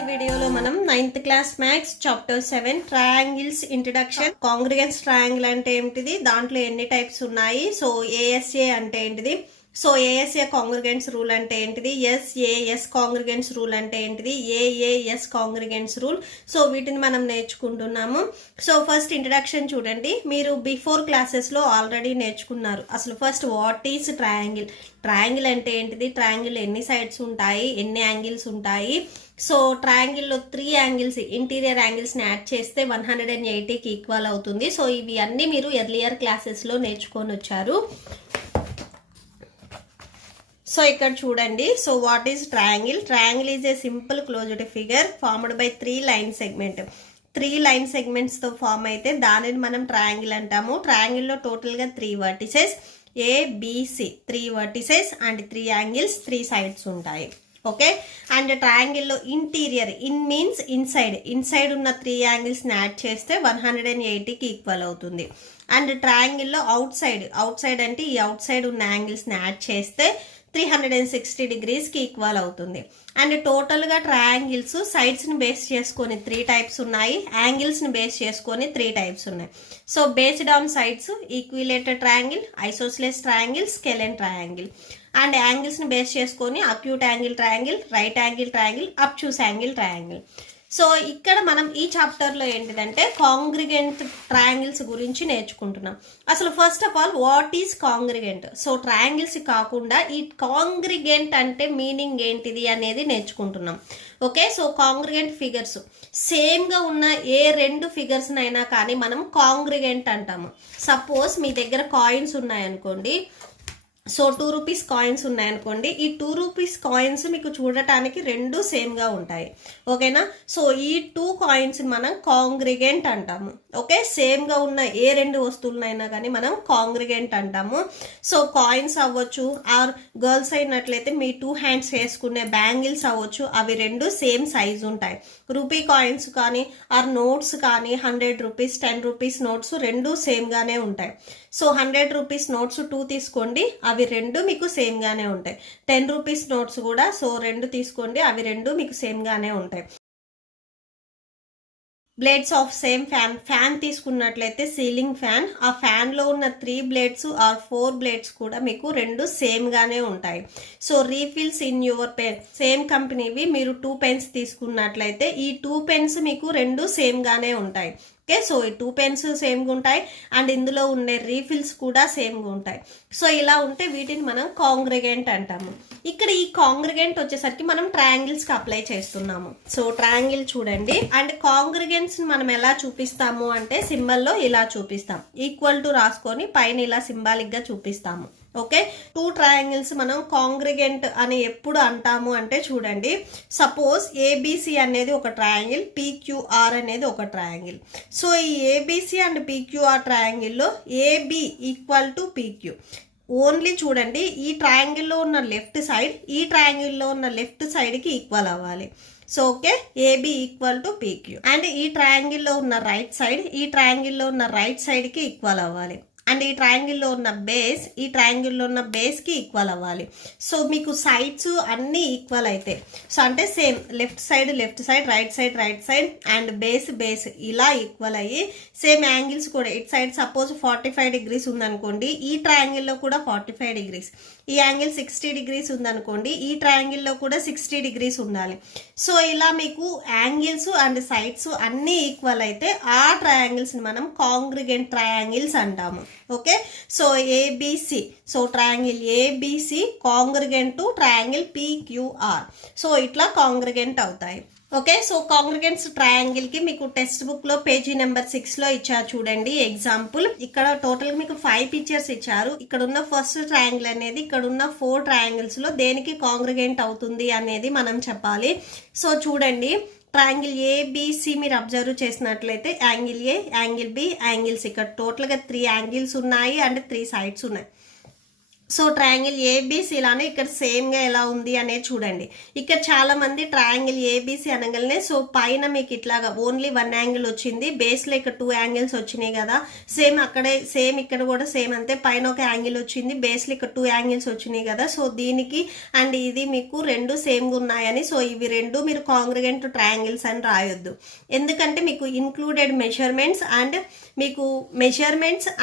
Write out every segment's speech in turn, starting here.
ఈ వీడియోలో మనం 9th class maths chapter 7 triangles introduction. Congruence triangle అంటే ఏంటిది, దాంట్లో ఎన్ని టైప్స్ ఉన్నాయి, సో ఏఎస్ఏ అంటే ఏంటిది, సో ఏఎస్ఏ కాంగ్రిగెన్స్ రూల్ అంటే ఏంటిది, ఎస్ఏఎస్ కాంగ్రిగెన్స్ రూల్ అంటే ఏంటిది, ఏఏఎస్ కాంగ్రిగెన్స్ రూల్, సో వీటిని మనం నేర్చుకుంటున్నాము. సో ఫస్ట్ ఇంట్రడక్షన్ చూడండి. మీరు బిఫోర్ క్లాసెస్లో ఆల్రెడీ నేర్చుకున్నారు. అసలు first what is triangle, triangle అంటే ఏంటిది, ట్రయాంగిల్ ఎన్ని సైడ్స్ ఉంటాయి, ఎన్ని యాంగిల్స్ ఉంటాయి. సో ట్రయాంగిల్లో 3 యాంగిల్స్, ఇంటీరియర్ యాంగిల్స్ని యాడ్ చేస్తే 180కి ఈక్వల్ అవుతుంది. సో ఇవి అన్నీ మీరు ఎర్లియర్ క్లాసెస్లో నేర్చుకొని వచ్చారు. సో ఇక్కడ చూడండి. So what is triangle, triangle is a simple closed figure formed by 3 line segment. 3 line సెగ్మెంట్స్తో ఫామ్ అయితే దానిని మనం ట్రయాంగిల్ అంటాము. ట్రయాంగిల్లో టోటల్గా 3 vertices, ABC 3 vertices and 3 angles, 3 sides ఉంటాయి. ఓకే, అండ్ ట్రయాంగిల్లో ఇంటీరియర్, ఇన్ మీన్స్ ఇన్సైడ్ ఉన్న 3 యాంగిల్స్ని యాడ్ చేస్తే 180కి ఈక్వల్ అవుతుంది. అండ్ ట్రయాంగిల్లో అవుట్ సైడ్ అంటే ఈ అవుట్ సైడ్ ఉన్న యాంగిల్స్ని యాడ్ చేస్తే 360 డిగ్రీస్కి ఈక్వల్ అవుతుంది. అండ్ టోటల్గా ట్రయాంగిల్స్ సైడ్స్ని బేస్ చేసుకొని 3 టైప్స్ ఉన్నాయి, యాంగిల్స్ని బేస్ చేసుకొని 3 టైప్స్ ఉన్నాయి. So based on sides equilateral triangle, isosceles triangle, scalene triangle. And యాంగిల్స్ని బేస్ చేసుకొని acute angle triangle, right angle triangle, obtuse angle triangle. So ఇక్కడ మనం ఈ చాప్టర్లో ఏంటిదంటే కాంగ్రిగెంట్ ట్రయాంగిల్స్ గురించి నేర్చుకుంటున్నాం. అసలు first of all what is congruent, so triangles కాకుండా ఈ కాంగ్రిగెంట్ అంటే మీనింగ్ ఏంటిది అనేది నేర్చుకుంటున్నాం. ఓకే, సో కాంగ్రిగెంట్ ఫిగర్స్ సేమ్గా ఉన్న ఏ 2 ఫిగర్స్నైనా కానీ మనం కాంగ్రిగెంట్ అంటాము. సపోజ్ మీ దగ్గర కాయిన్స్ ఉన్నాయనుకోండి, సో 2 రూపీస్ కాయిన్స్ ఉన్నాయనుకోండి, ఈ 2 రూపీస్ కాయిన్స్ మీకు చూడటానికి 2 సేమ్గా ఉంటాయి. ఓకేనా, సో ఈ 2 కాయిన్స్ మనం కాంగ్రిగెంట్ అంటాము. ఓకే, సేమ్గా ఉన్న ఏ 2 వస్తువులైనా కానీ మనం కాంగ్రిగెంట్ అంటాము. సో కాయిన్స్ అవ్వచ్చు, ఆర్ గర్ల్స్ అయినట్లయితే మీ 2 హ్యాండ్స్ వేసుకునే బ్యాంగిల్స్ అవ్వచ్చు, అవి 2 సేమ్ సైజ్ ఉంటాయి. రూపీ కాయిన్స్ కానీ ఆర్ నోట్స్ కానీ 100 రూపీస్ 10 రూపీస్ నోట్స్ 2 సేమ్గానే ఉంటాయి. సో 100 రూపీస్ నోట్స్ 2 తీసుకోండి, అవి 2 మీకు సేమ్గానే ఉంటాయి. 10 రూపీస్ నోట్స్ కూడా సో 2 తీసుకోండి, అవి 2 మీకు సేమ్గానే ఉంటాయి. బ్లేడ్స్ ఆఫ్ సేమ్ ఫ్యాన్ తీసుకున్నట్లయితే సీలింగ్ ఫ్యాన్, ఆ ఫ్యాన్లో ఉన్న 3 బ్లేడ్స్ ఆర్ 4 బ్లేడ్స్ కూడా మీకు 2 సేమ్గానే ఉంటాయి. So refills in your pen, same కంపెనీవి మీరు 2 పెన్స్ తీసుకున్నట్లయితే ఈ 2 పెన్స్ మీకు 2 సేమ్గానే ఉంటాయి. ఓకే, సో ఈ 2 పెన్స్ సేమ్గా ఉంటాయి అండ్ ఇందులో ఉండే రీఫిల్స్ కూడా సేమ్గా ఉంటాయి. సో ఇలా ఉంటే వీటిని మనం కాంగ్రిగెంట్ అంటాము. ఇక్కడ ఈ కాంగ్రిగెంట్ వచ్చేసరికి మనం ట్రయాంగిల్స్కి అప్లై చేస్తున్నాము. సో ట్రయాంగిల్ చూడండి, అండ్ కాంగ్రిగెన్స్ మనం ఎలా చూపిస్తాము అంటే సింబల్లో ఇలా చూపిస్తాం, ఈక్వల్ టు రాసుకొని పైన ఇలా సింబాలిక్గా చూపిస్తాము. ఓకే, 2 ట్రయాంగిల్స్ మనం కాంగ్రిగెంట్ అని ఎప్పుడు అంటాము అంటే చూడండి, సపోజ్ ఏబిసి అనేది ఒక ట్రయాంగిల్, పిక్యూఆర్ అనేది ఒక ట్రయాంగిల్. సో ఈ ఏబిసి అండ్ పిక్యూఆర్ ట్రయాంగిల్లో AB equal to PQ. Only చూడండి, ఈ ట్రయాంగిల్లో ఉన్న లెఫ్ట్ సైడ్ ఈ ట్రయాంగిల్లో ఉన్న లెఫ్ట్ సైడ్కి ఈక్వల్ అవ్వాలి. So okay, AB equal to PQ. And ఈ ట్రయాంగిల్లో ఉన్న రైట్ సైడ్ ఈ ట్రయాంగిల్లో ఉన్న రైట్ సైడ్కి ఈక్వల్ అవ్వాలి. అండ్ ఈ ట్రయాంగిల్లో ఉన్న బేస్ ఈ ట్రయాంగిల్లో ఉన్న బేస్కి ఈక్వల్ అవ్వాలి. సో మీకు సైడ్స్ అన్నీ ఈక్వల్ అయితే, సో అంటే same left side right side and base ఇలా ఈక్వల్ అయ్యి సేమ్ యాంగిల్స్ కూడా ఇటు సైడ్ సపోజ్ 45 డిగ్రీస్ ఉందనుకోండి, ఈ ట్రయాంగిల్లో కూడా 45 డిగ్రీస్, ఈ యాంగిల్ 60 డిగ్రీస్ ఉందనుకోండి, ఈ ట్రయాంగిల్లో కూడా 60 డిగ్రీస్ ఉండాలి. సో ఇలా మీకు యాంగిల్స్ అండ్ సైడ్స్ అన్నీ ఈక్వల్ అయితే ఆ ట్రయాంగిల్స్ని మనం కాంగ్రిగెంట్ ట్రయాంగిల్స్ అంటాము. Okay, so ABC, so triangle ABC congruent to triangle PQR, so ఇట్లా కాంగ్రిగెంట్ అవుతాయి. ఓకే, సో కాంగ్రిగెంట్స్ ట్రయాంగిల్కి మీకు టెక్స్ట్ బుక్లో పేజీ నెంబర్ 6లో ఇచ్చారు చూడండి ఎగ్జాంపుల్. ఇక్కడ టోటల్గా మీకు 5 పిక్చర్స్ ఇచ్చారు. ఇక్కడ ఉన్న ఫస్ట్ ట్రయాంగిల్ అనేది ఇక్కడ ఉన్న 4 ట్రయాంగిల్స్లో దేనికి కాంగ్రిగెంట్ అవుతుంది అనేది మనం చెప్పాలి. సో చూడండి, ట్రయాంగిల్ ఏబిసి మీరు అబ్జర్వ్ చేసినట్లయితే angle A, angle B, angles, ఇక్కడ టోటల్గా 3 యాంగిల్స్ ఉన్నాయి అండ్ 3 సైడ్స్ ఉన్నాయి. సో ట్రయాంగిల్ ఏబీసీ లానే ఇక్కడ సేమ్గా ఎలా ఉంది అనేది చూడండి. ఇక్కడ చాలా మంది ట్రయాంగిల్ ఏబీసీ అనగానే సో పైన మీకు ఇట్లాగా ఓన్లీ 1 యాంగిల్ వచ్చింది, బేస్లో ఇక్కడ 2 యాంగిల్స్ వచ్చినాయి కదా, సేమ్ ఇక్కడ కూడా సేమ్ అంతే, పైన ఒక యాంగిల్ వచ్చింది, బేస్లో ఇక్కడ 2 యాంగిల్స్ వచ్చినాయి కదా. సో దీనికి అండ్ ఇది మీకు రెండు సేమ్గా ఉన్నాయని, సో ఇవి రెండు మీరు కాంగ్రిగెంట్ ట్రయాంగిల్స్ అని రాయొద్దు. ఎందుకంటే మీకు ఇన్క్లూడెడ్ మెజర్మెంట్స్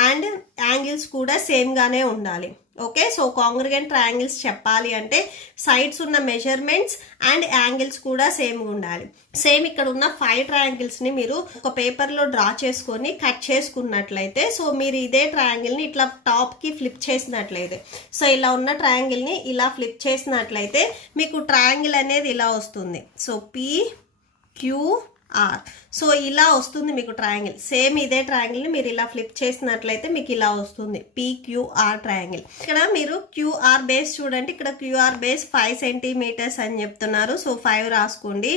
అండ్ యాంగిల్స్ కూడా సేమ్గానే ఉండాలి. ఓకే, సో కాంగ్రిగెంట్ ట్రయాంగిల్స్ చెప్పాలి అంటే సైడ్స్ ఉన్న మెజర్మెంట్స్ అండ్ యాంగిల్స్ కూడా సేమ్గా ఉండాలి. సేమ్ ఇక్కడ ఉన్న 5 ట్రయాంగిల్స్ని మీరు ఒక పేపర్లో డ్రా చేసుకొని కట్ చేసుకున్నట్లయితే, సో మీరు ఇదే ట్రయాంగిల్ని ఇట్లా టాప్కి ఫ్లిప్ చేసినట్లయితే, సో ఇలా ఉన్న ట్రయాంగిల్ని ఇలా ఫ్లిప్ చేసినట్లయితే మీకు ట్రయాంగిల్ అనేది ఇలా వస్తుంది. సో PQR, సో ఇలా వస్తుంది మీకు ట్రయాంగిల్. సేమ్ ఇదే ట్రయాంగిల్ని మీరు ఇలా ఫ్లిప్ చేసినట్లయితే మీకు ఇలా వస్తుంది PQR ట్రయాంగిల్. ఇక్కడ మీరు QR బేస్ చూడండి, ఇక్కడ QR బేస్ 5 సెంటీమీటర్స్ అని చెప్తున్నారు, సో 5 రాసుకోండి.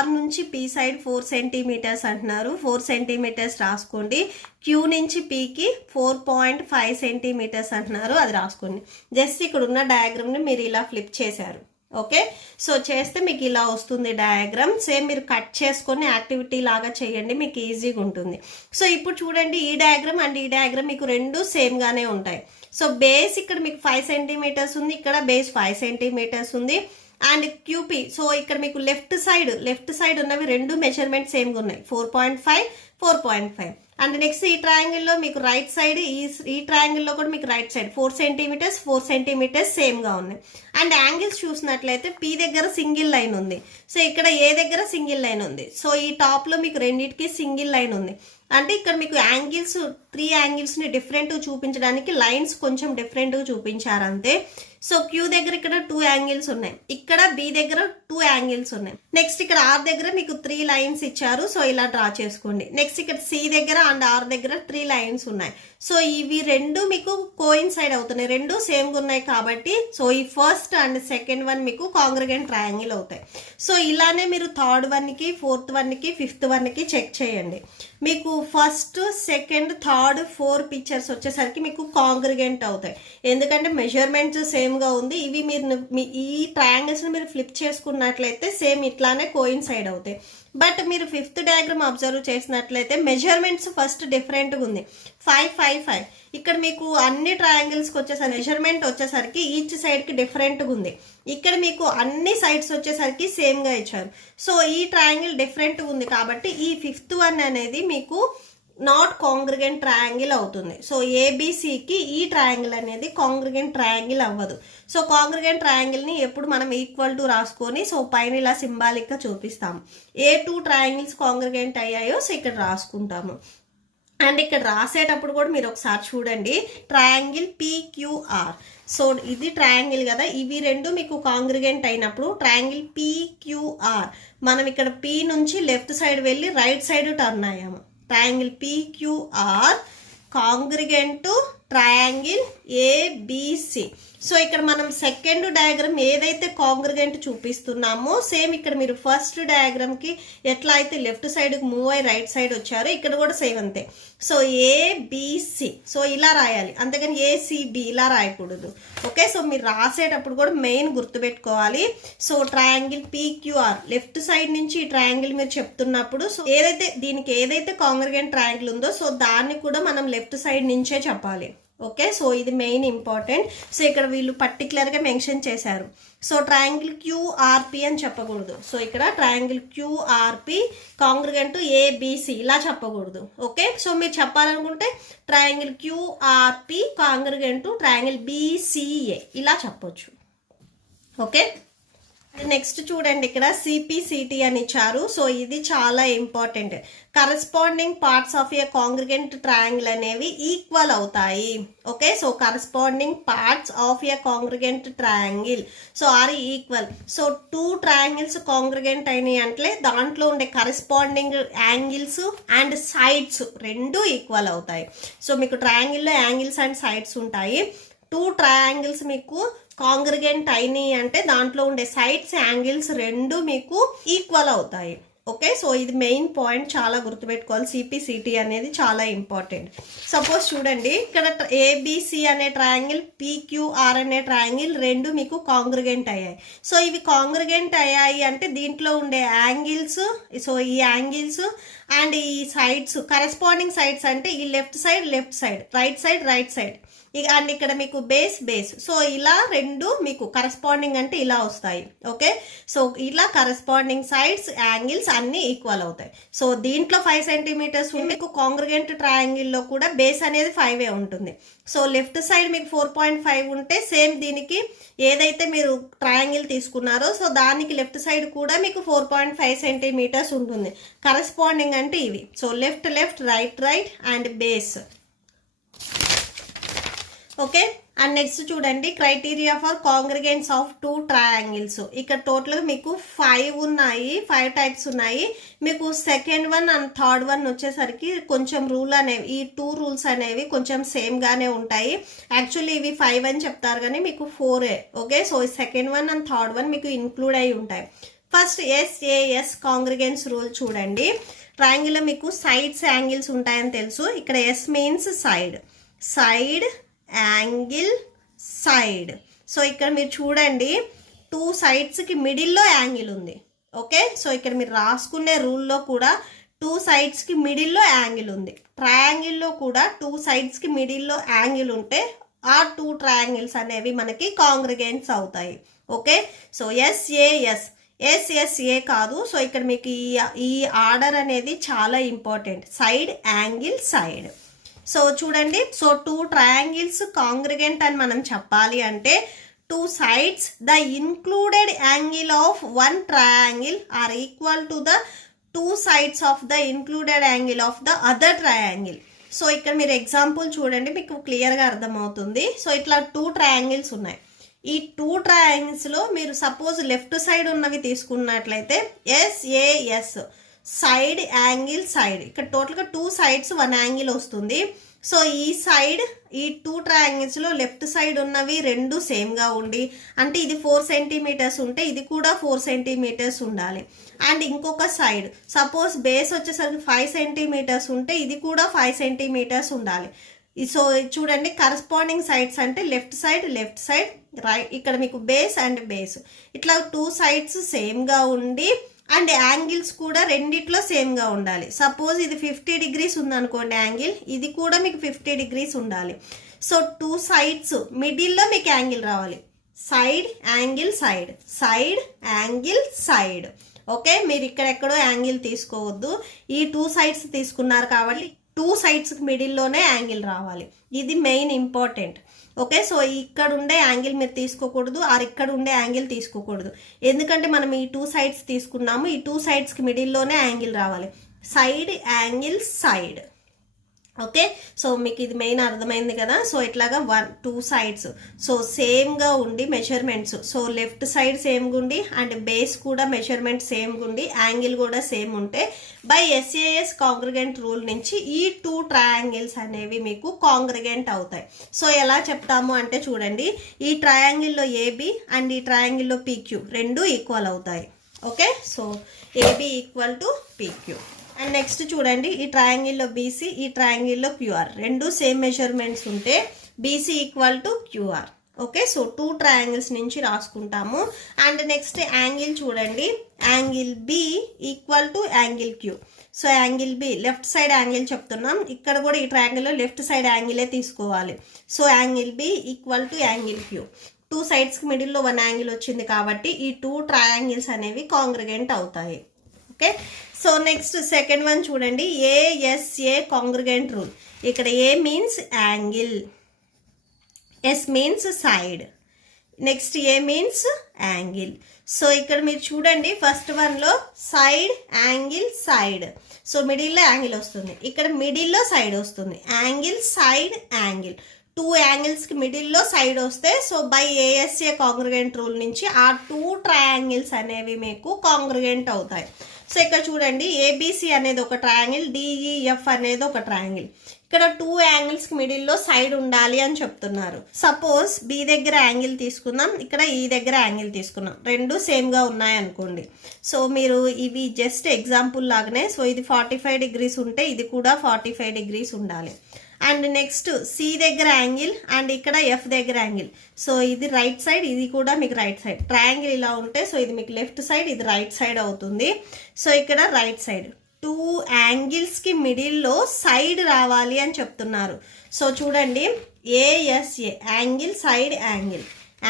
R నుంచి P సైడ్ 4 సెంటీమీటర్స్ అంటున్నారు, 4 సెంటీమీటర్స్ రాసుకోండి. Q నుంచి Pకి 4.5 సెంటీమీటర్స్ అంటున్నారు, అది రాసుకోండి. జస్ట్ ఇక్కడ ఉన్న డయాగ్రామ్ని మీరు ఇలా ఫ్లిప్ చేశారు. ఓకే, సో చేస్తే మీకు ఇలా వస్తుంది డయాగ్రామ్. సేమ్ మీరు కట్ చేసుకొని యాక్టివిటీ లాగా చేయండి, మీకు ఈజీగా ఉంటుంది. సో ఇప్పుడు చూడండి, ఈ డయాగ్రామ్ అండ్ ఈ డయాగ్రామ్ మీకు రెండు సేమ్గానే ఉంటాయి. సో బేస్ ఇక్కడ మీకు 5 సెంటీమీటర్స్ ఉంది, ఇక్కడ బేస్ 5 సెంటీమీటర్స్ ఉంది. అండ్ QP, సో ఇక్కడ మీకు లెఫ్ట్ సైడ్ ఉన్నవి రెండు మెజర్మెంట్ సేమ్గా ఉన్నాయి, 4.5. అండ్ నెక్స్ట్ ఈ ట్రయాంగిల్లో మీకు రైట్ సైడ్, ఈ ట్రయాంగిల్లో కూడా మీకు రైట్ సైడ్ 4 సెంటీమీటర్స్ సేమ్గా ఉన్నాయి. అండ్ యాంగిల్స్ చూసినట్లయితే P దగ్గర సింగిల్ లైన్ ఉంది, సో ఇక్కడ A దగ్గర సింగిల్ లైన్ ఉంది. సో ఈ టాప్లో మీకు రెండింటికి సింగిల్ లైన్ ఉంది. అంటే ఇక్కడ మీకు యాంగిల్స్ 3 యాంగిల్స్ని డిఫరెంట్ చూపించడానికి లైన్స్ కొంచెం డిఫరెంట్గా చూపించారు అంతే. సో Q దగ్గర ఇక్కడ 2 యాంగిల్స్ ఉన్నాయి, ఇక్కడ B దగ్గర 2 యాంగిల్స్ ఉన్నాయి. నెక్స్ట్ ఇక్కడ R దగ్గర మీకు 3 లైన్స్ ఇచ్చారు, సో ఇలా డ్రా చేసుకోండి. నెక్స్ట్ ఇక్కడ C దగ్గర అండ్ R దగ్గర 3 లైన్స్ ఉన్నాయి. సో ఇవి రెండు మీకు కోయిన్సైడ్ అవుతున్నాయి, రెండు సేమ్గా ఉన్నాయి కాబట్టి సో ఈ ఫస్ట్ అండ్ సెకండ్ వన్ మీకు కాంగ్రిగెంట్ ట్రయాంగిల్ అవుతాయి. సో ఇలానే మీరు థర్డ్ వన్కి, ఫోర్త్ వన్కి, ఫిఫ్త్ వన్కి చెక్ చేయండి. మీకు ఫస్ట్, సెకండ్, థర్డ్, 4 పిక్చర్స్ వచ్చేసరికి మీకు కాంగ్రిగెంట్ అవుతాయి, ఎందుకంటే మెజర్మెంట్స్ సేమ్గా ఉంది. ఇవి మీరు ఈ ట్రయాంగిల్స్ని మీరు ఫ్లిప్ చేసుకున్నట్లయితే సేమ్ ఇట్లానే కోయిన్సైడ్ అవుతాయి. బట్ మీరు 5th డయాగ్రామ్ అబ్జర్వ్ చేసినట్లయితే మెజర్మెంట్స్ ఫస్ట్ డిఫరెంట్గా ఉంది, 5. ఇక్కడ మీకు అన్ని ట్రయాంగిల్స్కి వచ్చేసరికి మెజర్మెంట్ వచ్చేసరికి ఈచ్ సైడ్కి డిఫరెంట్గా ఉంది. ఇక్కడ మీకు అన్ని సైడ్స్ వచ్చేసరికి సేమ్గా ఇచ్చారు. సో ఈ ట్రయాంగిల్ డిఫరెంట్గా ఉంది కాబట్టి ఈ 5th వన్ అనేది మీకు నాట్ కాంగ్రిగెంట్ ట్రయాంగిల్ అవుతుంది. సో ఏబిసికి ఈ ట్రయాంగిల్ అనేది కాంగ్రిగెంట్ ట్రయాంగిల్ అవ్వదు. సో కాంగ్రిగెంట్ ట్రయాంగిల్ని ఎప్పుడు మనం ఈక్వల్ టు రాసుకొని సో పైన ఇలా సింబాలిక్గా చూపిస్తాము. ఏ 2 ట్రయాంగిల్స్ కాంగ్రిగెంట్ అయ్యాయో సో ఇక్కడ రాసుకుంటాము. అండ్ ఇక్కడ రాసేటప్పుడు కూడా మీరు ఒకసారి చూడండి, ట్రయాంగిల్ PQR. సో ఇది ట్రయాంగిల్ కదా, ఇవి రెండు మీకు కాంగ్రిగెంట్ అయినప్పుడు ట్రయాంగిల్ PQR మనం ఇక్కడ P నుంచి లెఫ్ట్ సైడ్ వెళ్ళి రైట్ సైడ్ టర్న్ అయ్యాము. Triangle PQR congruent to triangle ABC. So ఇక్కడ మనం సెకండ్ డయాగ్రామ్ ఏదైతే కాంగ్రిగెంట్ చూపిస్తున్నామో సేమ్ ఇక్కడ మీరు ఫస్ట్ డయాగ్రామ్కి ఎట్లా అయితే లెఫ్ట్ సైడ్కి మూవ్ అయ్యి రైట్ సైడ్ వచ్చారో ఇక్కడ కూడా సేమ్ అంతే. సో ABC సో ఇలా రాయాలి, అంతేగాని ACB ఇలా రాయకూడదు. ఓకే, సో మీరు రాసేటప్పుడు కూడా మెయిన్ గుర్తుపెట్టుకోవాలి. So triangle PQR left side నుంచి ఈ ట్రయాంగిల్ మీరు చెప్తున్నప్పుడు సో దీనికి ఏదైతే కాంగ్రిగెంట్ ట్రయాంగిల్ ఉందో సో దాన్ని కూడా మనం లెఫ్ట్ సైడ్ నుంచే చెప్పాలి. ఓకే, సో ఇది మెయిన్ ఇంపార్టెంట్. సో ఇక్కడ వీళ్ళు పర్టికులర్గా మెన్షన్ చేశారు. సో ట్రయాంగిల్ QRP అని చెప్పకూడదు. సో ఇక్కడ triangle QRP congruent to ABC ఇలా చెప్పకూడదు. ఓకే, సో మీరు చెప్పాలనుకుంటే triangle QRP congruent to triangle BCA ఇలా చెప్పొచ్చు. ఓకే, నెక్స్ట్ చూడండి, ఇక్కడ CPCT అని ఇచ్చారు. సో ఇది చాలా important. Corresponding parts of a congruent triangle అనేవి ఈక్వల్ అవుతాయి. Okay, so corresponding parts of a congruent triangle so are equal. So 2 triangles congruent అయినాయి అంటే దాంట్లో ఉండే కరస్పాండింగ్ యాంగిల్స్ అండ్ సైడ్స్ రెండు ఈక్వల్ అవుతాయి. సో మీకు ట్రయాంగిల్లో యాంగిల్స్ అండ్ సైడ్స్ ఉంటాయి. 2 ట్రయాంగిల్స్ మీకు కాంగ్రిగెంట్ అయినాయి అంటే దాంట్లో ఉండే సైడ్స్ యాంగిల్స్ రెండు మీకు ఈక్వల్ అవుతాయి. ఓకే, సో ఇది మెయిన్ పాయింట్, చాలా గుర్తుపెట్టుకోవాలి. సిపిసిటి అనేది చాలా ఇంపార్టెంట్. సపోజ్ చూడండి, ఇక్కడ ఏబిసి అనే ట్రయాంగిల్, పిక్యూఆర్ అనే ట్రయాంగిల్ రెండు మీకు కాంగ్రిగెంట్ అయ్యాయి. సో ఇవి కాంగ్రిగెంట్ అయ్యాయి అంటే దీంట్లో ఉండే యాంగిల్స్, సో ఈ యాంగిల్స్ అండ్ ఈ సైడ్స్, కరెస్పాండింగ్ సైడ్స్ అంటే ఈ left side, right side, and ఇక్కడ మీకు బేస్, సో ఇలా రెండు మీకు కరెస్పాండింగ్ అంటే ఇలా వస్తాయి. ఓకే, సో ఇలా కరెస్పాండింగ్ సైడ్స్, యాంగిల్స్ అన్ని ఈక్వల్ అవుతాయి. సో దీంట్లో 5 సెంటీమీటర్స్ ఉంటే మీకు కాంగ్రిగెంట్ ట్రయాంగిల్లో కూడా బేస్ అనేది 5 ఉంటుంది. సో లెఫ్ట్ సైడ్ మీకు 4.5 ఉంటే సేమ్ దీనికి ఏదైతే మీరు ట్రయాంగిల్ తీసుకున్నారో సో దానికి లెఫ్ట్ సైడ్ కూడా మీకు 4.5 సెంటీమీటర్స్ ఉంటుంది. కరెస్పాండింగ్ అంటే ఇవి. So left, right and base. Okay, and next చూడండి, criteria for congruence of 2 triangles. ఇక్కడ టోటల్గా మీకు 5 టైప్స్ ఉన్నాయి. మీకు second one and third one వచ్చేసరికి కొంచెం రూల్ అనేవి, ఈ 2 రూల్స్ అనేవి కొంచెం సేమ్గానే ఉంటాయి. యాక్చువల్లీ ఇవి 5 అని చెప్తారు కానీ మీకు 4. Okay, so second one and third one మీకు ఇంక్లూడ్ అయి ఉంటాయి. ఫస్ట్ ఎస్ఏఎస్ కాంగ్రిగెన్స్ రూల్ చూడండి. ట్రయాంగిల్లో మీకు సైడ్స్ యాంగిల్స్ ఉంటాయని తెలుసు. ఇక్కడ yes means side, angle, side. So ఇక్కడ మీరు చూడండి 2 సైడ్స్కి మిడిల్లో యాంగిల్ ఉంది. ఓకే, సో ఇక్కడ మీరు రాసుకునే రూల్లో కూడా 2 సైడ్స్కి మిడిల్లో యాంగిల్ ఉంది. ట్రయాంగిల్లో కూడా 2 సైడ్స్కి మిడిల్లో యాంగిల్ ఉంటే ఆ 2 ట్రయాంగిల్స్ అనేవి మనకి కాంగ్రిగెంట్స్ అవుతాయి. ఓకే, సో ఎస్ఏ కాదు. సో ఇక్కడ మీకు ఈ ఆర్డర్ అనేది చాలా important, side, angle, side. So చూడండి, సో 2 ట్రయాంగిల్స్ కాంగ్రిగెంట్ అని మనం చెప్పాలి అంటే 2 sides the included angle of one triangle are equal to the 2 sides of the included angle of the other triangle. So ఇక్కడ మీరు ఎగ్జాంపుల్ చూడండి, మీకు క్లియర్గా అర్థమవుతుంది. సో ఇట్లా 2 ట్రయాంగిల్స్ ఉన్నాయి. ఈ 2 ట్రయాంగిల్స్లో మీరు సపోజ్ లెఫ్ట్ సైడ్ ఉన్నవి తీసుకున్నట్లయితే ఎస్ఏఎస్, సైడ్, యాంగిల్, సైడ్. ఇక్కడ టోటల్గా 2 sides 1 యాంగిల్ వస్తుంది. సో ఈ సైడ్, ఈ 2 ట్రయాంగిల్స్లో లెఫ్ట్ సైడ్ ఉన్నవి రెండు సేమ్గా ఉండి, అంటే ఇది 4 సెంటీమీటర్స్ ఉంటే ఇది కూడా 4 సెంటీమీటర్స్ ఉండాలి. అండ్ ఇంకొక సైడ్ సపోజ్ బేస్ వచ్చేసరికి 5 సెంటీమీటర్స్ ఉంటే ఇది కూడా 5 సెంటీమీటర్స్ ఉండాలి. సో చూడండి, కరస్పాండింగ్ సైడ్స్ అంటే లెఫ్ట్ సైడ్, రైట్. ఇక్కడ మీకు బేస్ అండ్ బేస్, ఇట్లా 2 sides సేమ్గా ఉండి అండ్ యాంగిల్స్ కూడా రెండిట్లో సేమ్గా ఉండాలి. సపోజ్ ఇది 50 degrees ఉందనుకోండి యాంగిల్, ఇది కూడా మీకు 50 degrees ఉండాలి. సో 2 sides మిడిల్లో మీకు యాంగిల్ రావాలి. Side, angle, side, angle, side. Okay, మీరు ఇక్కడెక్కడో యాంగిల్ తీసుకోవద్దు. ఈ 2 sides తీసుకున్నారు కాబట్టి 2 sides మిడిల్లోనే యాంగిల్ రావాలి. ఇది మెయిన్ ఇంపార్టెంట్. ఓకే, సో ఇక్కడ ఉండే యాంగిల్ మీరు తీసుకోకూడదు, ఆర్ ఇక్కడ ఉండే యాంగిల్ తీసుకోకూడదు. ఎందుకంటే మనం ఈ 2 sides తీసుకున్నాము, ఈ 2 sidesకి మిడిల్లోనే యాంగిల్ రావాలి. Side, angle, side. Okay, so మీకు ఇది మెయిన్ అర్థమైంది కదా. సో ఇట్లాగా 2 sides సో సేమ్గా ఉండి మెజర్మెంట్స్, సో లెఫ్ట్ సైడ్ సేమ్గా ఉండి అండ్ బేస్ కూడా మెజర్మెంట్ సేమ్గా ఉండి యాంగిల్ కూడా సేమ్ ఉంటే బై ఎస్ఏఎస్ కాంగ్రిగెంట్ రూల్ నుంచి ఈ 2 ట్రయాంగిల్స్ అనేవి మీకు కాంగ్రిగెంట్ అవుతాయి. సో ఎలా చెప్తాము అంటే చూడండి, ఈ ట్రయాంగిల్లో ఏబి అండ్ ఈ ట్రయాంగిల్లో పిక్యూ రెండు ఈక్వల్ అవుతాయి. Okay, so AB equal to PQ. And next చూడండి, ఈ ట్రయాంగిల్లో బీసీ, ఈ ట్రయాంగిల్లో క్యూఆర్ రెండు సేమ్ మెజర్మెంట్స్ ఉంటే BC equal to QR. Okay, so 2 triangles నుంచి రాసుకుంటాము. అండ్ నెక్స్ట్ యాంగిల్ చూడండి, angle B equal to angle Q. So angle B left side angle చెప్తున్నాం, ఇక్కడ కూడా ఈ ట్రయాంగిల్లో లెఫ్ట్ సైడ్ యాంగిలే తీసుకోవాలి. So angle B equal to angle queue. 2 sidesకి మిడిల్లో 1 యాంగిల్ వచ్చింది కాబట్టి ఈ 2 ట్రయాంగిల్స్ అనేవి కాంగ్రిగెంట్ అవుతాయి. Okay, so next second one చూడండి, ఏఎస్ఏ కాంగ్రిగెంట్ రూల్. ఇక్కడ A means angle, S means side, next A means angle. So ఇక్కడ మీరు చూడండి, ఫస్ట్ వన్లో సైడ్, యాంగిల్, సైడ్. సో మిడిల్లో యాంగిల్ వస్తుంది, ఇక్కడ మిడిల్లో సైడ్ వస్తుంది. యాంగిల్, సైడ్, యాంగిల్, 2 యాంగిల్స్కి మిడిల్లో సైడ్ వస్తే so by ASA congruent rule నుంచి ఆ 2 ట్రయాంగిల్స్ అనేవి మీకు కాంగ్రిగెంట్ అవుతాయి. సో ఇక్కడ చూడండి, ఏబిసి అనేది ఒక ట్రయాంగిల్, డిఈఎఫ్ అనేది ఒక ట్రయాంగిల్. ఇక్కడ 2 యాంగిల్స్కి మిడిల్లో సైడ్ ఉండాలి అని చెప్తున్నారు. సపోజ్ బి దగ్గర యాంగిల్ తీసుకుందాం, ఇక్కడ ఈ దగ్గర యాంగిల్ తీసుకున్నాం, రెండు సేమ్గా ఉన్నాయనుకోండి. సో మీరు ఇవి జస్ట్ ఎగ్జాంపుల్ లాగానే. సో ఇది 45 డిగ్రీస్ ఉంటే ఇది కూడా 45 డిగ్రీస్ ఉండాలి. అండ్ నెక్స్ట్ సి దగ్గర యాంగిల్ అండ్ ఇక్కడ ఎఫ్ దగ్గర యాంగిల్. సో ఇది రైట్ సైడ్, ఇది కూడా మీకు రైట్ సైడ్. ట్రయాంగిల్ ఇలా ఉంటే సో ఇది మీకు లెఫ్ట్ సైడ్, ఇది రైట్ సైడ్ అవుతుంది. సో ఇక్కడ రైట్ సైడ్ 2 యాంగిల్స్కి మిడిల్లో సైడ్ రావాలి అని చెప్తున్నారు. సో చూడండి, ASA angle side angle,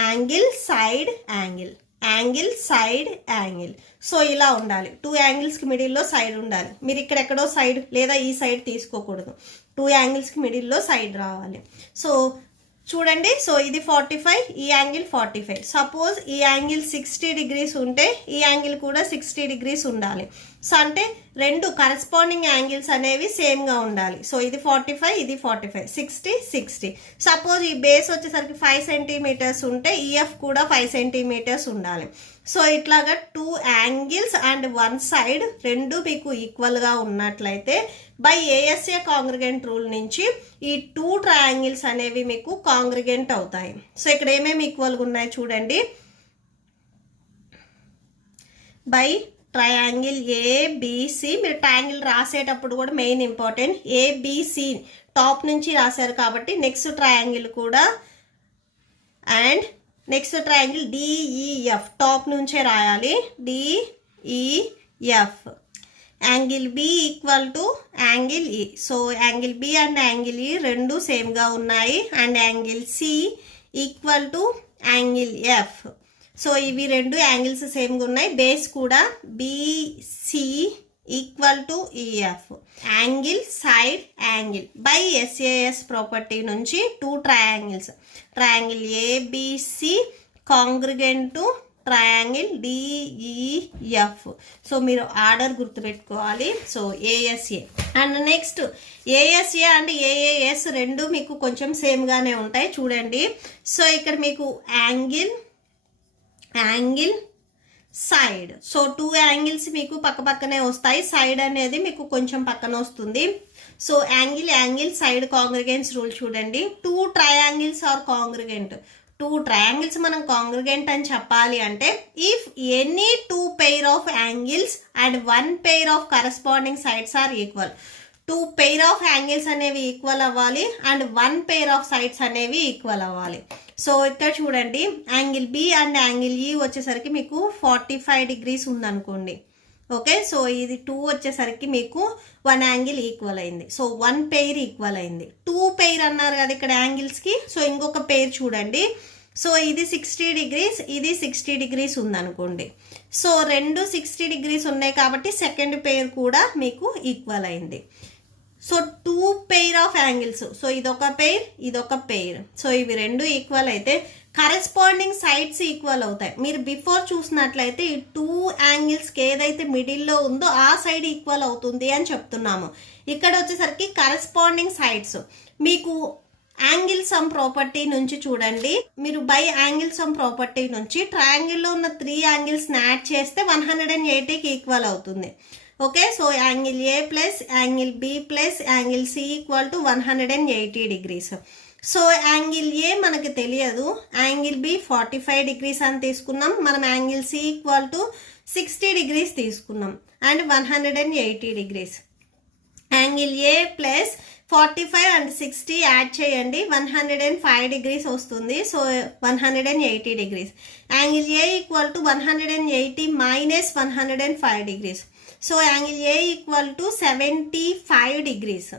angle side angle, angle side angle. So ఇలా ఉండాలి. 2 యాంగిల్స్కి మిడిల్లో సైడ్ ఉండాలి. మీరు ఇక్కడ ఎక్కడో సైడ్ లేదా ఈ సైడ్ తీసుకోకూడదు. 2 యాంగిల్స్కి మిడిల్లో సైడ్ రావాలి. సో చూడండి, సో ఇది 45, ఈ యాంగిల్ 45. సపోజ్ ఈ యాంగిల్ 60 డిగ్రీస్ ఉంటే ఈ యాంగిల్ కూడా 60 డిగ్రీస్ ఉండాలి. సో అంటే రెండు కరెస్పాండింగ్ యాంగిల్స్ అనేవి సేమ్గా ఉండాలి. సో ఇది 45, ఇది 45, 60, 60. సపోజ్ ఈ బేస్ వచ్చేసరికి 5 సెంటీమీటర్స్ ఉంటే ఈఎఫ్ కూడా 5 సెంటీమీటర్స్ ఉండాలి. సో ఇట్లాగా 2 యాంగిల్స్ అండ్ 1 సైడ్ రెండు మీకు ఈక్వల్గా ఉన్నట్లయితే బై ఏఎస్ఏ కాంగ్రిగెంట్ రూల్ నుంచి ఈ 2 ట్రయాంగిల్స్ అనేవి మీకు కాంగ్రిగెంట్ అవుతాయి. సో ఇక్కడ ఏమేమి ఈక్వల్గా ఉన్నాయి చూడండి. బై ట్రయాంగిల్ ఏబిసి, మీరు ట్రయాంగిల్ రాసేటప్పుడు కూడా మెయిన్ ఇంపార్టెంట్, ఏబిసి టాప్ నుంచి రాశారు కాబట్టి నెక్స్ట్ ట్రయాంగిల్ కూడా, and next triangle DEF top నుంచే రాయాలి, DEF. Angle B equal to angle E. So angle B and angle E రెండు సేమ్గా ఉన్నాయి. And angle C equal to angle F. So ఇవి రెండు యాంగిల్స్ సేమ్గా ఉన్నాయి. బేస్ కూడా BC equal to EF. Angle side angle by SAS property నుంచి 2 triangles, triangle ABC congruent to triangle DEF. So మీరు ఆర్డర్ గుర్తుపెట్టుకోవాలి. So ASA and next ASA and AAS రెండు మీకు కొంచెం సేమ్గానే ఉంటాయి చూడండి. సో ఇక్కడ మీకు యాంగిల్ సైడ్. సో 2 యాంగిల్స్ మీకు పక్క పక్కనే వస్తాయి, సైడ్ అనేది మీకు కొంచెం పక్కన వస్తుంది. So angle side congruence rule చూడండి. 2 ట్రయాంగిల్స్ ఆర్ కాంగ్రిగెంట్. 2 ట్రయాంగిల్స్ మనం కాంగ్రిగెంట్ అని చెప్పాలి అంటే if any 2 pair of angles and 1 pair of corresponding sides are equal. 2 pair of angles అనేవి ఈక్వల్ అవ్వాలి అండ్ 1 పెయిర్ ఆఫ్ సైడ్స్ అనేవి ఈక్వల్ అవ్వాలి. So ఇక్కడ చూడండి, యాంగిల్ బి అండ్ యాంగిల్ ఈ వచ్చేసరికి మీకు 45 డిగ్రీస్ ఉందనుకోండి. ఓకే, సో ఇది 2 వచ్చేసరికి మీకు 1 యాంగిల్ ఈక్వల్ అయింది. సో 1 పెయిర్ ఈక్వల్ అయింది. 2 పెయిర్ అన్నారు కదా ఇక్కడ యాంగిల్స్కి. సో ఇంకొక పెయిర్ చూడండి. సో ఇది 60 డిగ్రీస్, ఇది 60 డిగ్రీస్ ఉందనుకోండి. సో రెండు 60 డిగ్రీస్ ఉన్నాయి కాబట్టి సెకండ్ పెయిర్ కూడా మీకు ఈక్వల్ అయింది. So 2 pair of angles. So ఇదొక పెయిర్, ఇదొక పెయిర్. సో ఇవి రెండు ఈక్వల్ అయితే కరెస్పాండింగ్ సైడ్స్ ఈక్వల్ అవుతాయి. మీరు బిఫోర్ చూసినట్లయితే ఈ 2 యాంగిల్స్కి ఏదైతే మిడిల్లో ఉందో ఆ సైడ్ ఈక్వల్ అవుతుంది అని చెప్తున్నాము. ఇక్కడ వచ్చేసరికి కరెస్పాండింగ్ సైడ్స్ మీకు యాంగిల్ సమ్ ప్రాపర్టీ నుంచి చూడండి. మీరు బై యాంగిల్ సమ్ ప్రాపర్టీ నుంచి ట్రయాంగిల్లో ఉన్న 3 యాంగిల్స్ని యాడ్ చేస్తే 180కి ఈక్వల్ అవుతుంది. Okay, so angle A plus angle B plus angle C equal to 180 degrees. So angle A మనకి తెలియదు, యాంగిల్ బి 45 డిగ్రీస్ అని తీసుకున్నాం. మనం angle C equal to 60 degrees తీసుకున్నాం and 180 degrees. Angle A plus 45 and 60 add చేయండి, 105 degrees వస్తుంది. So 180 degrees. Angle A equal to 180 minus 105 degrees. So angle A equal to 75 degrees.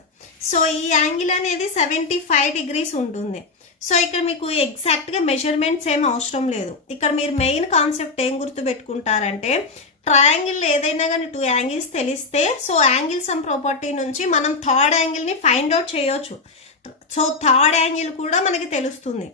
So ఈ angle అనేది 75 degrees ఉంటుంది. సో ఇక్కడ మీకు ఎగ్జాక్ట్గా మెజర్మెంట్స్ ఏం అవసరం లేదు. ఇక్కడ మీరు మెయిన్ కాన్సెప్ట్ ఏం గుర్తుపెట్టుకుంటారంటే ట్రయాంగిల్ ఏదైనా కానీ 2 యాంగిల్స్ తెలిస్తే సో యాంగిల్ సమ్ ప్రాపర్టీ నుంచి మనం థర్డ్ యాంగిల్ని ఫైండ్ అవుట్ చేయొచ్చు. సో థర్డ్ యాంగిల్ కూడా మనకి తెలుస్తుంది.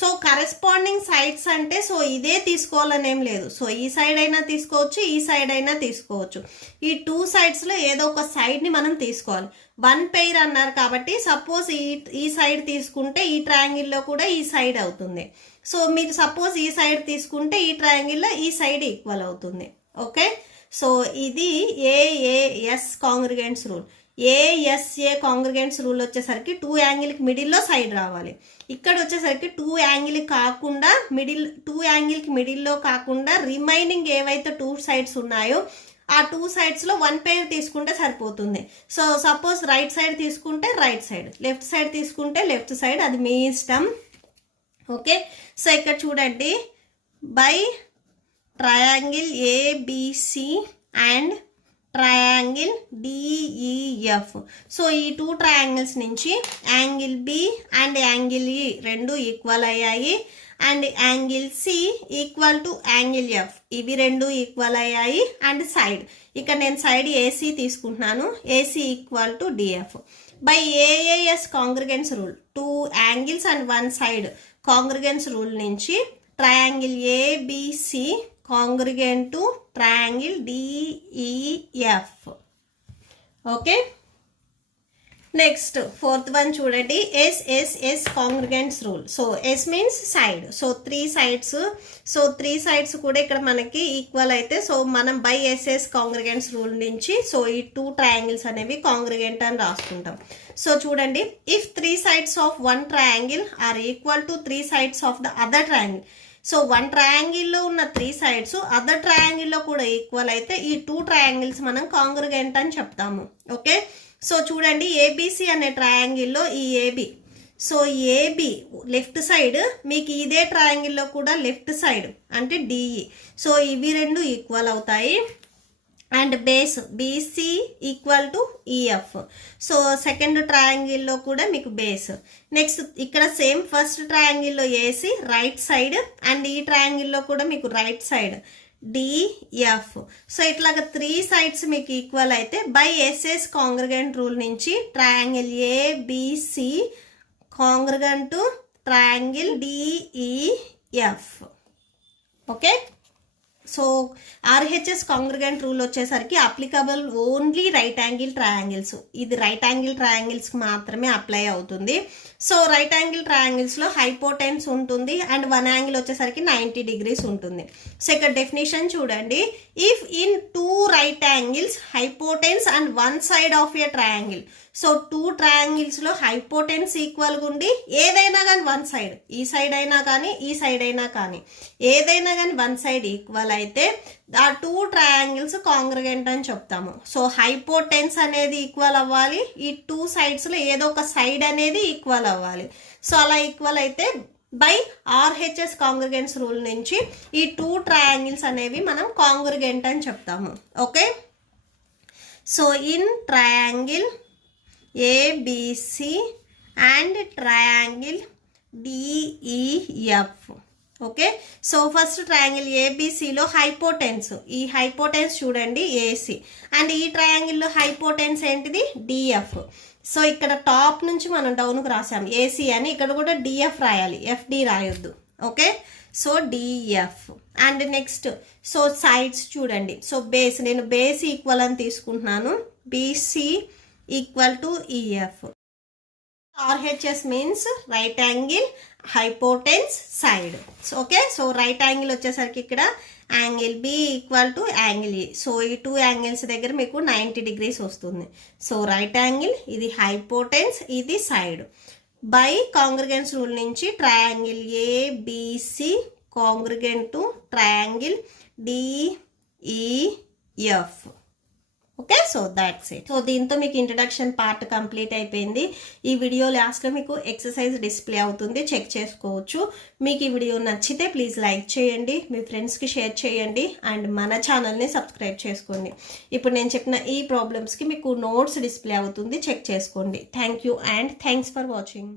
సో కరెస్పాండింగ్ సైడ్స్ అంటే సో ఇదే తీసుకోవాలని ఏం లేదు. సో ఈ సైడ్ అయినా తీసుకోవచ్చు, ఈ సైడ్ అయినా తీసుకోవచ్చు. ఈ 2 సైడ్స్లో ఏదో ఒక సైడ్ని మనం తీసుకోవాలి. 1 పెయిర్ అన్నారు కాబట్టి సపోజ్ ఈ సైడ్ తీసుకుంటే ఈ ట్రయాంగిల్లో కూడా ఈ సైడ్ అవుతుంది. సో మీరు సపోజ్ ఈ సైడ్ తీసుకుంటే ఈ ట్రయాంగిల్లో ఈ సైడ్ ఈక్వల్ అవుతుంది. ఓకే, సో ఇది ఏఏఎస్ కాంగ్రిగెంట్స్ రూల్. ఏఎస్ఏ కాంగ్రిగెంట్స్ రూల్ వచ్చేసరికి 2 యాంగిల్కి మిడిల్లో సైడ్ రావాలి. ఇక్కడ వచ్చేసరికి 2 యాంగిల్ కాకుండా టూ యాంగిల్కి మిడిల్లో కాకుండా రిమైనింగ్ ఏవైతే 2 సైడ్స్ ఉన్నాయో ఆ 2 సైడ్స్లో 1 పెయిర్ తీసుకుంటే సరిపోతుంది. సో సపోజ్ రైట్ సైడ్ తీసుకుంటే రైట్ సైడ్, లెఫ్ట్ సైడ్ తీసుకుంటే లెఫ్ట్ సైడ్, అది మీ ఇష్టం. ఓకే, సో ఇక్కడ చూడండి, by triangle ABC and triangle DEF. So ఈ 2 ట్రయాంగిల్స్ నుంచి angle B and angle E రెండు ఈక్వల్ అయ్యాయి, and angle C equal to angle F, ఇవి రెండు ఈక్వల్ అయ్యాయి. అండ్ సైడ్, ఇక్కడ నేను సైడ్ ఏసీ తీసుకుంటున్నాను, AC equal to DF. By AAS congruence rule 2 angles and 1 side congruence rule నుంచి triangle ABC congruent to triangle DEF. Okay, next 4th one చూడండి, SSS congruence rule. So S means side, so 3 sides, so 3 sides కూడా ఇక్కడ మనకి equal అయితే so మనం by SS congruence rule నుంచి so ఈ 2 triangles అనేవి కాంగ్రిగెంట్ అని రాసుకుంటాం. సో చూడండి, if 3 sides of 1 triangle are equal to 3 sides of the other triangle. So 1 ట్రయాంగిల్లో ఉన్న 3 సైడ్స్ అదర్ ట్రయాంగిల్లో కూడా ఈక్వల్ అయితే ఈ 2 ట్రయాంగిల్స్ మనం కాంగ్రిగెంట్ అని చెప్తాము. ఓకే, సో చూడండి, ఏబిసి అనే ట్రయాంగిల్లో ఈ AB, so AB left side మీకు ఇదే ట్రయాంగిల్లో కూడా లెఫ్ట్ సైడ్ అంటే డిఈ, సో ఇవి రెండు ఈక్వల్ అవుతాయి. And base BC equal to EF, so second ట్రయాంగిల్లో కూడా మీకు బేస్. నెక్స్ట్ ఇక్కడ సేమ్ ఫస్ట్ ట్రయాంగిల్లో ఏసీ రైట్ సైడ్, అండ్ ఈ ట్రయాంగిల్లో కూడా మీకు రైట్ సైడ్ డిఎఫ్. సో ఇట్లాగా 3 సైడ్స్ మీకు ఈక్వల్ అయితే బై ఎస్ఎస్ కాంగ్రిగెంట్ రూల్ నుంచి triangle ABC congruent to triangle DEF. Okay, so RHS congruent rule వచ్చేసరికి applicable only right angle triangles, ఇది రైట్ యాంగిల్ ట్రయాంగిల్స్కి మాత్రమే అప్లై అవుతుంది. సో రైట్ యాంగిల్ ట్రయాంగిల్స్లో హైపోటెన్స్ ఉంటుంది అండ్ 1 యాంగిల్ వచ్చేసరికి 90 degrees ఉంటుంది. సో ఇక్కడ డెఫినేషన్ చూడండి, if in 2 right angles hypotenuse and 1 side of a triangle. So 2 ట్రయాంగిల్స్లో హైపోటెన్స్ ఈక్వల్గా ఉండి ఏదైనా కానీ 1 సైడ్, ఈ సైడ్ అయినా కానీ ఈ సైడ్ అయినా కానీ ఏదైనా కానీ 1 సైడ్ ఈక్వల్ అయితే ఆ 2 ట్రయాంగిల్స్ కాంగ్రిగెంట్ అని చెప్తాము. సో హైపోటెన్స్ అనేది ఈక్వల్ అవ్వాలి, ఈ 2 సైడ్స్లో ఏదో ఒక సైడ్ అనేది ఈక్వల్ అవ్వాలి. సో అలా ఈక్వల్ అయితే బై ఆర్హెచ్ఎస్ కాంగ్రిగెంట్స్ రూల్ నుంచి ఈ 2 ట్రయాంగిల్స్ అనేవి మనం కాంగ్రిగెంట్ అని చెప్తాము. Okay, so in triangle ABC and triangle DEF. Okay, so first triangle ఏబిసిలో హైపోటెన్స్, ఈ హైపోటెన్స్ చూడండి ఏసీ, అండ్ ఈ ట్రయాంగిల్లో హైపోటెన్స్ ఏంటిది డిఎఫ్. సో ఇక్కడ టాప్ నుంచి మనం డౌన్కి రాసాం ఏసీ అని, ఇక్కడ కూడా డిఎఫ్ రాయాలి, ఎఫ్డి రాయొద్దు. Okay, so DF. And next so sides చూడండి, సో బేస్, నేను బేస్ ఈక్వల్ అని తీసుకుంటున్నాను, BC equal to EF. RHS means right angle hypotenuse side. Okay, so right angle వచ్చేసరికి ఇక్కడ angle B equal to angle E, so ఈ 2 angles దగ్గర మీకు 90 degrees వస్తుంది. సో రైట్ యాంగిల్, ఇది హైపోటెన్స్, ఇది సైడ్. బై కాంగ్రిగెన్స్ రూల్ నుంచి triangle ABC congruent to triangle DEF. Okay, so that's it. So దీంతో మీకు ఇంట్రడక్షన్ పార్ట్ కంప్లీట్ అయిపోయింది. ఈ వీడియో లాస్ట్లో మీకు ఎక్సర్సైజ్ డిస్ప్లే అవుతుంది, చెక్ చేసుకోవచ్చు. మీకు ఈ వీడియో నచ్చితే ప్లీజ్ లైక్ చేయండి, మీ ఫ్రెండ్స్కి షేర్ చేయండి, అండ్ మన ఛానల్ని సబ్స్క్రైబ్ చేసుకోండి. ఇప్పుడు నేను చెప్పిన ఈ ప్రాబ్లమ్స్కి మీకు నోట్స్ డిస్ప్లే అవుతుంది, చెక్ చేసుకోండి. Thank you and thanks for watching.